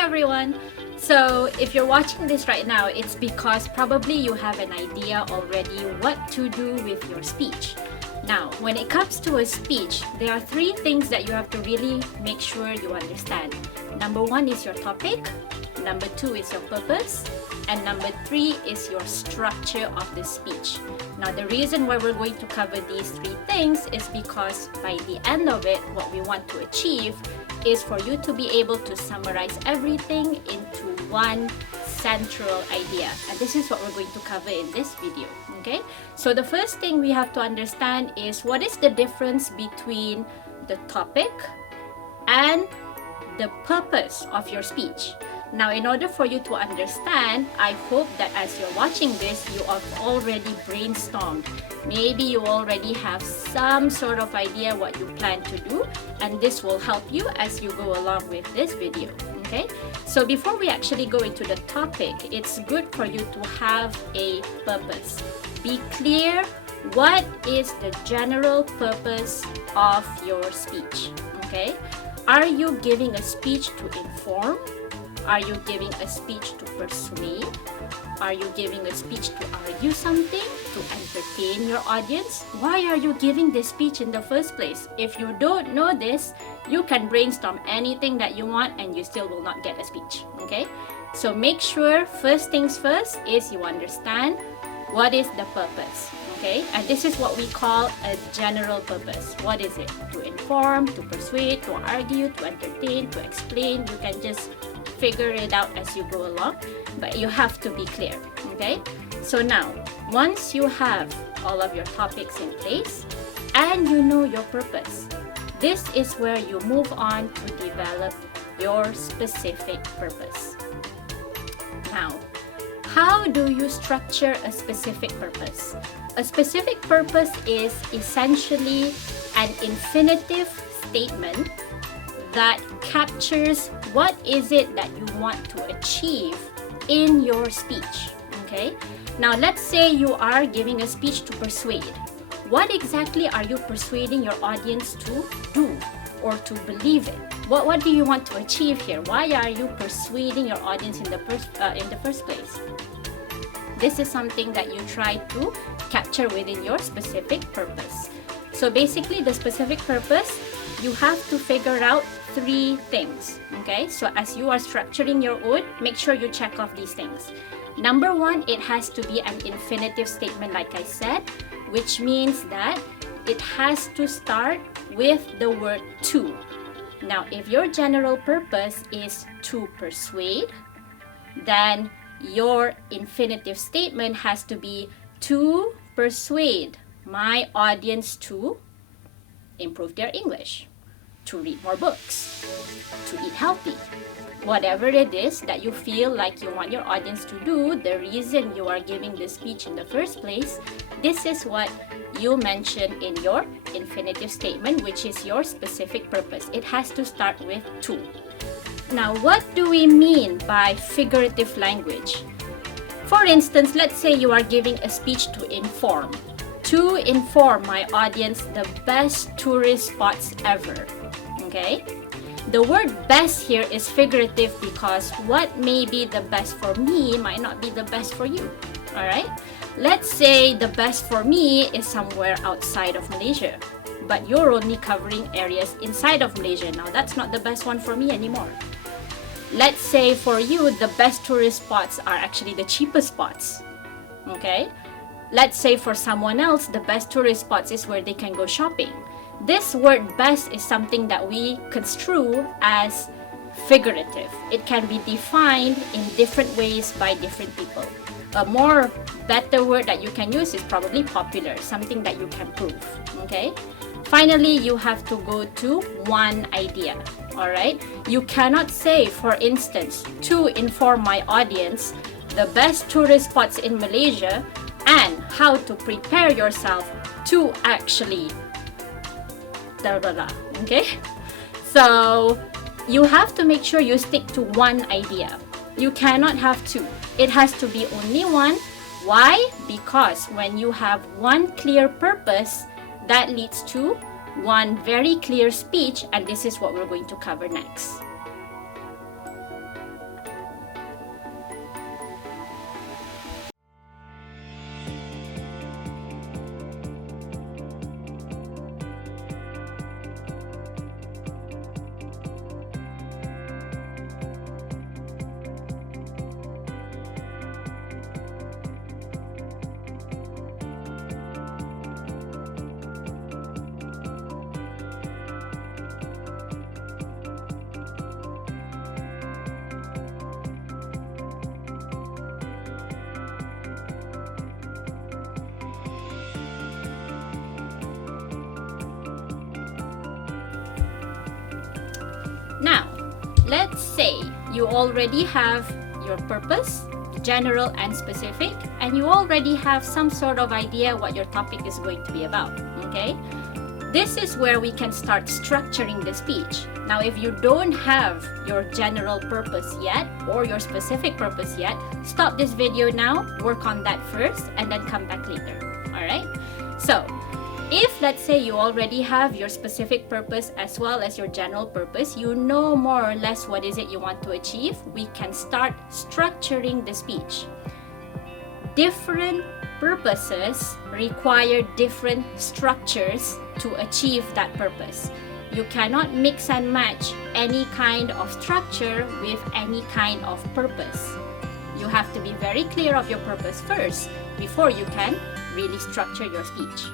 Hi everyone! So if you're watching this right now, it's because probably you have an idea already what to do with your speech. Now, when it comes to a speech, there are three things that you have to really make sure you understand. Number one is your topic, number two is your purpose, and number three is your structure of the speech. Now, the reason why we're going to cover these three things is because by the end of it, what we want to achieve is for you to be able to summarize everything into one central idea. And this is what we're going to cover in this video, okay? So the first thing we have to understand is what is the difference between the topic and the purpose of your speech. Now, in order for you to understand, I hope that as you're watching this, you have already brainstormed. Maybe you already have some sort of idea what you plan to do, and this will help you as you go along with this video, okay? So before we actually go into the topic, it's good for you to have a purpose. Be clear what is the general purpose of your speech, okay? Are you giving a speech to inform? Are you giving a speech to persuade? Are you giving a speech to argue something? To entertain your audience? Why are you giving this speech in the first place? If you don't know this, you can brainstorm anything that you want and you still will not get a speech, okay? So make sure first things first is you understand what is the purpose, okay? And this is what we call a general purpose. What is it? To inform, to persuade, to argue, to entertain, to explain. You can just figure it out as you go along, but you have to be clear, okay? So now, once you have all of your topics in place and you know your purpose, this is where you move on to develop your specific purpose. Now, how do you structure a specific purpose? A specific purpose is essentially an infinitive statement that captures what is it that you want to achieve in your speech, okay? Now, let's say you are giving a speech to persuade. What exactly are you persuading your audience to do or to believe in? What do you want to achieve here? Why are you persuading your audience in the first place? This is something that you try to capture within your specific purpose. So basically, the specific purpose, you have to figure out three things, okay? So as you are structuring your own, make sure you check off these things. Number one, it has to be an infinitive statement, like I said, which means that it has to start with the word to. Now, if your general purpose is to persuade, then your infinitive statement has to be to persuade my audience to improve their English, to read more books, to eat healthy. Whatever it is that you feel like you want your audience to do, the reason you are giving this speech in the first place, this is what you mention in your infinitive statement, which is your specific purpose. It has to start with to. Now, what do we mean by figurative language? For instance, let's say you are giving a speech to inform. To inform my audience the best tourist spots ever, okay? The word best here is figurative because what may be the best for me might not be the best for you, all right? Let's say the best for me is somewhere outside of Malaysia, but you're only covering areas inside of Malaysia. Now, that's not the best one for me anymore. Let's say for you, the best tourist spots are actually the cheapest spots, okay? Let's say for someone else, the best tourist spots is where they can go shopping. This word best is something that we construe as figurative. It can be defined in different ways by different people. A more better word that you can use is probably popular, something that you can prove, okay? Finally, you have to go to one idea, all right? You cannot say, for instance, to inform my audience the best tourist spots in Malaysia and how to prepare yourself to actually okay? So you have to make sure you stick to one idea. You cannot have two. It has to be only one. Why? Because when you have one clear purpose, that leads to one very clear speech, and this is what we're going to cover next. let's say you already have your purpose, general and specific, and you already have some sort of idea what your topic is going to be about, okay? This is where we can start structuring the speech. Now, if you don't have your general purpose yet or your specific purpose yet, stop this video now, work on that first, and then come back later, all right? So, if let's say you already have your specific purpose as well as your general purpose, you know more or less what is it you want to achieve, we can start structuring the speech. Different purposes require different structures to achieve that purpose. You cannot mix and match any kind of structure with any kind of purpose. You have to be very clear of your purpose first before you can really structure your speech.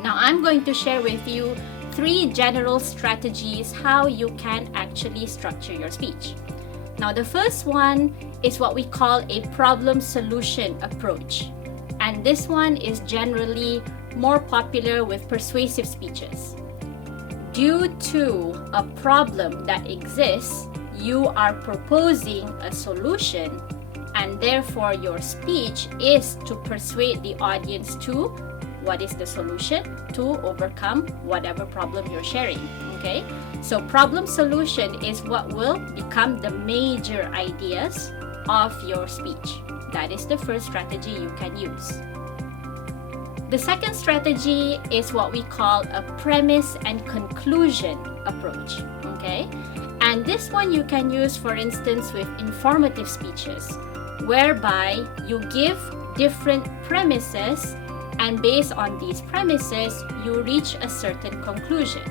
Now, I'm going to share with you 3 general strategies how you can actually structure your speech. Now, the first one is what we call a problem solution approach. And this one is generally more popular with persuasive speeches. Due to a problem that exists, you are proposing a solution, and therefore your speech is to persuade the audience to what is the solution to overcome whatever problem you're sharing, okay? So problem solution is what will become the major ideas of your speech. That is the first strategy you can use. The second strategy is what we call a premise and conclusion approach, okay? And this one you can use, for instance, with informative speeches, whereby you give different premises, and based on these premises, you reach a certain conclusion.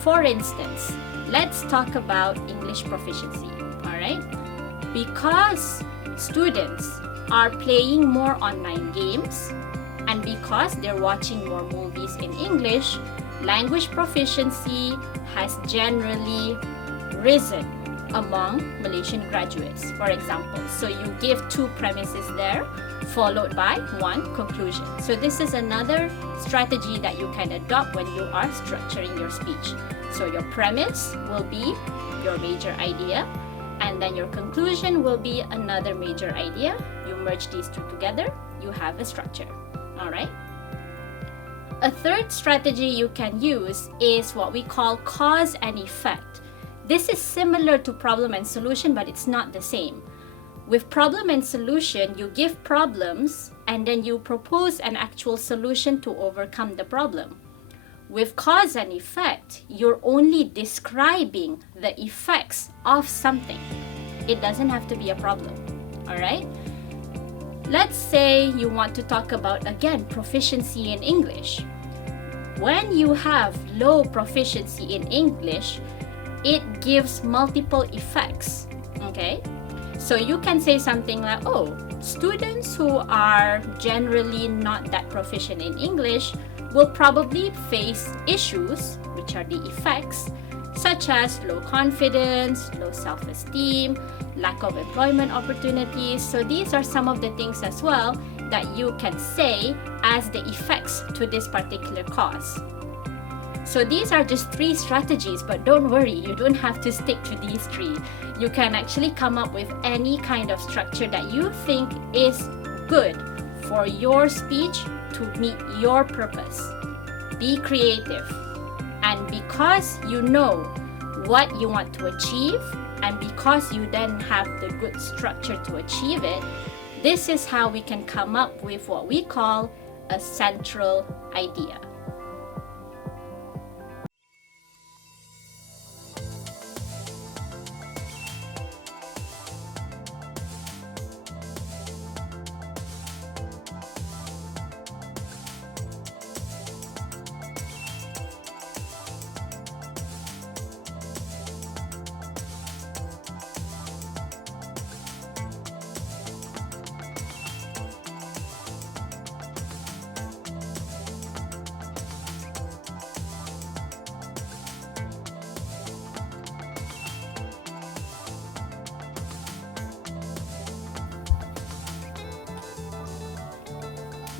For instance, let's talk about English proficiency, all right? Because students are playing more online games, and because they're watching more movies in English, language proficiency has generally risen among Malaysian graduates, for example. So you give 2 premises there, followed by 1 conclusion. So this is another strategy that you can adopt when you are structuring your speech. So your premise will be your major idea, and then your conclusion will be another major idea. You merge these 2 together, you have a structure. All right? A third strategy you can use is what we call cause and effect. This is similar to problem and solution, but it's not the same. With problem and solution, you give problems and then you propose an actual solution to overcome the problem. With cause and effect, you're only describing the effects of something. It doesn't have to be a problem, all right? Let's say you want to talk about, again, proficiency in English. When you have low proficiency in English, it gives multiple effects, okay? So you can say something like, oh, students who are generally not that proficient in English will probably face issues, which are the effects, such as low confidence, low self-esteem, lack of employment opportunities. So these are some of the things as well that you can say as the effects to this particular cause. So these are just 3 strategies, but don't worry, you don't have to stick to these 3. You can actually come up with any kind of structure that you think is good for your speech to meet your purpose. Be creative. And because you know what you want to achieve, and because you then have the good structure to achieve it, this is how we can come up with what we call a central idea.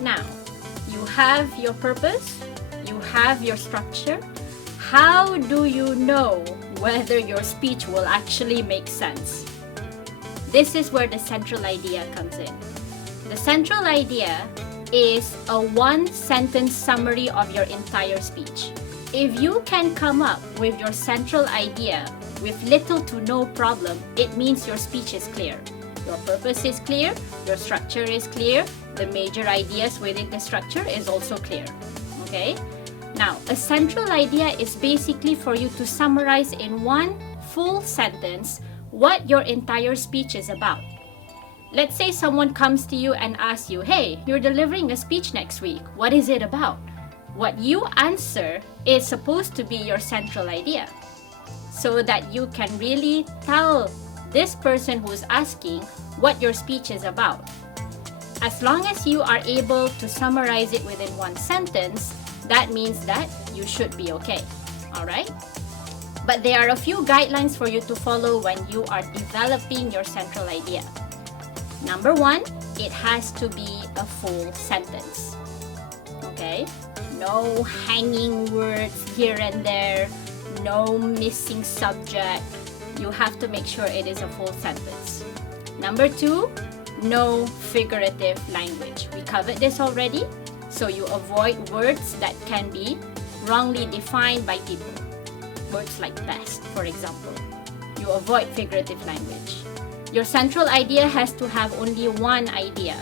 Now, you have your purpose, you have your structure. How do you know whether your speech will actually make sense. This is where the central idea comes in. The central idea is a one-sentence summary of your entire speech. If you can come up with your central idea with little to no problem, it means your speech is clear. Your purpose is clear, your structure is clear, the major ideas within the structure is also clear. Okay? Now, a central idea is basically for you to summarize in one full sentence what your entire speech is about. Let's say someone comes to you and asks you, hey, you're delivering a speech next week. What is it about? What you answer is supposed to be your central idea, so that you can really tell this person who's asking what your speech is about. As long as you are able to summarize it within one sentence, that means that you should be okay. Alright? But there are a few guidelines for you to follow when you are developing your central idea. Number one, it has to be a full sentence. Okay? No hanging words here and there, no missing subject. You have to make sure it is a full sentence. Number two, no figurative language. We covered this already, so you avoid words that can be wrongly defined by people. Words like best, for example. You avoid figurative language. Your central idea has to have only one idea.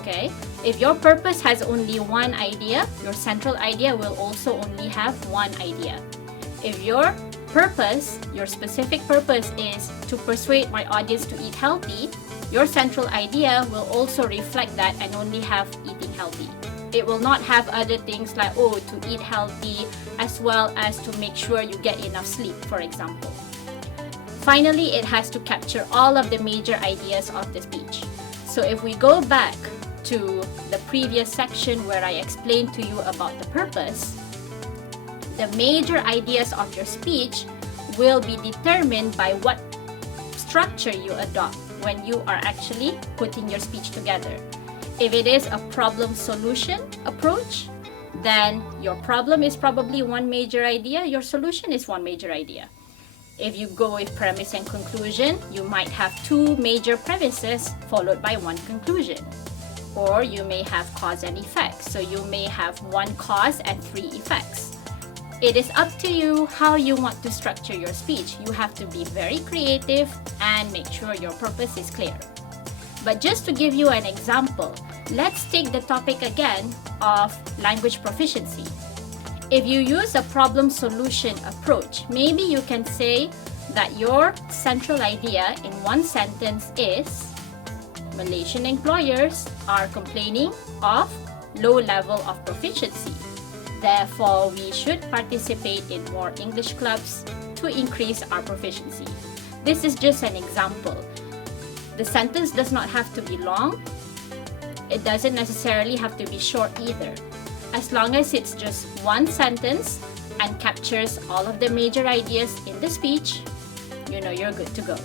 Okay? If your purpose has only one idea, your central idea will also only have one idea. If your purpose, your specific purpose is to persuade my audience to eat healthy, your central idea will also reflect that and only have eating healthy. It will not have other things like, oh, to eat healthy as well as to make sure you get enough sleep, for example. Finally, it has to capture all of the major ideas of the speech. So if we go back to the previous section where I explained to you about the purpose, the major ideas of your speech will be determined by what structure you adopt when you are actually putting your speech together. If it is a problem-solution approach, then your problem is probably one major idea, your solution is one major idea. If you go with premise and conclusion, you might have two major premises followed by one conclusion. Or you may have cause and effect, so you may have one cause and three effects. It is up to you how you want to structure your speech. You have to be very creative and make sure your purpose is clear. But just to give you an example, let's take the topic again of language proficiency. If you use a problem-solution approach, maybe you can say that your central idea in one sentence is Malaysian employers are complaining of low level of proficiency. Therefore, we should participate in more English clubs to increase our proficiency. This is just an example. The sentence does not have to be long. It doesn't necessarily have to be short either. As long as it's just one sentence and captures all of the major ideas in the speech, you know you're good to go.